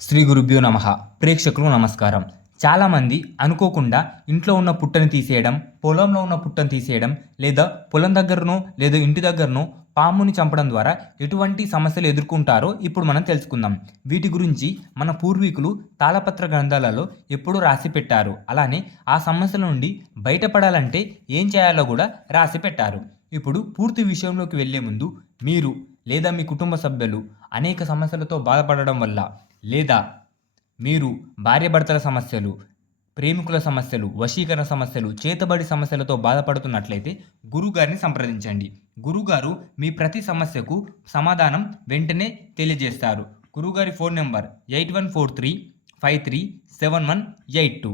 శ్రీ గురుభ్యో నమః. ప్రేక్షకులకు నమస్కారం. చాలామంది అనుకోకుండా ఇంట్లో ఉన్న పుట్టని తీసేయడం, పొలంలో ఉన్న పుట్టని తీసేయడం, లేదా పొలం దగ్గరనో లేదా ఇంటి దగ్గరనో పాముని చంపడం ద్వారా ఎటువంటి సమస్యలు ఎదుర్కొంటారో ఇప్పుడు మనం తెలుసుకుందాం. వీటి గురించి మన పూర్వీకులు తాళపత్ర గ్రంథాలలో ఎప్పుడూ రాసి పెట్టారు. అలానే ఆ సమస్యల నుండి బయటపడాలంటే ఏం చేయాలో కూడా రాసి పెట్టారు. ఇప్పుడు పూర్తి విషయంలోకి వెళ్ళే ముందు మీరు లేదా మీ కుటుంబ సభ్యులు అనేక సమస్యలతో బాధపడడం వల్ల, లేదా మీరు భార్యాభర్తల సమస్యలు, ప్రేమికుల సమస్యలు, వశీకరణ సమస్యలు, చేతబడి సమస్యలతో బాధపడుతున్నట్లయితే గురువుగారిని సంప్రదించండి. గురువుగారు మీ ప్రతి సమస్యకు సమాధానం వెంటనే తెలియజేస్తారు. గురువుగారి ఫోన్ నెంబర్ 8143537182.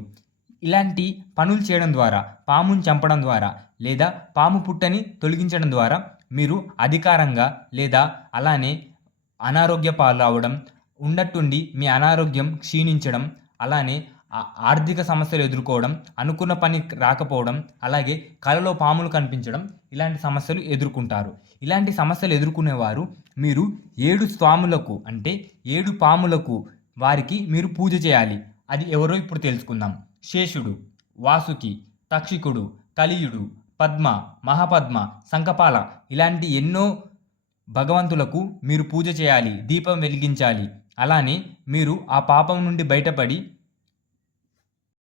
ఇలాంటి పనులు చేయడం ద్వారా, పాముని చంపడం ద్వారా లేదా పాము పుట్టని తొలగించడం ద్వారా మీరు అధికారంగా లేదా అలానే అనారోగ్య పాలవడం, ఉన్నట్టుండి మీ అనారోగ్యం క్షీణించడం, అలానే ఆర్థిక సమస్యలు ఎదుర్కోవడం, అనుకున్న పని రాకపోవడం, అలాగే కలలో పాములు కనిపించడం, ఇలాంటి సమస్యలు ఎదుర్కొంటారు. ఇలాంటి సమస్యలు ఎదుర్కొనేవారు మీరు 7 స్వాములకు అంటే 7 పాములకు వారికి మీరు పూజ చేయాలి. అది ఎవరో ఇప్పుడు తెలుసుకుందాం. శేషుడు, వాసుకి, తక్షికుడు, కలియుడు, పద్మ, మహాపద్మ, శంఖపాల ఇలాంటి ఎన్నో భగవంతులకు మీరు పూజ చేయాలి, దీపం వెలిగించాలి. అలానే మీరు ఆ పాపం నుండి బయటపడి